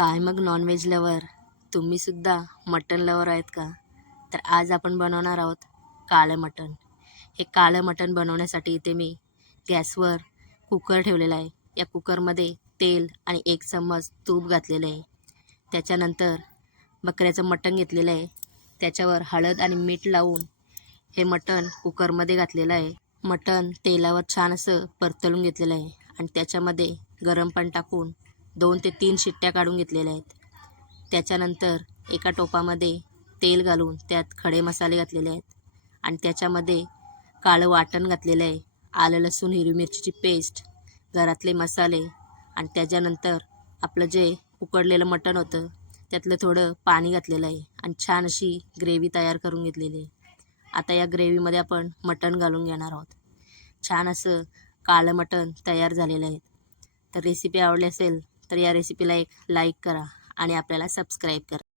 काय मग non veg lover, तुम्हीसुद्धा मटण लवर आहेत का? तर आज आपण बनवणार आहोत काळं मटण. हे काळं मटण बनवण्यासाठी इथे मी गॅसवर कुकर ठेवलेला आहे. या कुकरमध्ये तेल आणि 1 चम्मच तूप घातलेलं आहे. त्याच्यानंतर बकऱ्याचं मटण घेतलेलं आहे. त्याच्यावर हळद आणि मीठ लावून हे मटण कुकरमध्ये घातलेलं आहे. मटण तेलावर छान असं परतवून घेतलेलं आहे आणि त्याच्यामध्ये गरम पाणी टाकून 2 ते 3 शिट्ट्या काढून घेतलेल्या आहेत. त्याच्यानंतर एका टोपामध्ये तेल घालून त्यात खडे मसाले घातलेले आहेत आणि त्याच्यामध्ये काळं वाटण घातलेलं आहे. आलं लसूण हिरवी मिरचीची पेस्ट, घरातले मसाले आणि त्याच्यानंतर आपलं जे उकडलेलं मटण होतं त्यातलं थोडं पाणी घातलेलं आहे आणि छान अशी ग्रेव्ही तयार करून घेतलेली आहे. आता या ग्रेव्हीमध्ये आपण मटण घालून घेणार आहोत. छान असं काळं मटण तयार झालेलं आहे. तर रेसिपी आवडली असेल तर या रेसिपीला एक लाईक करा आणि आपल्याला सबस्क्राईब करा.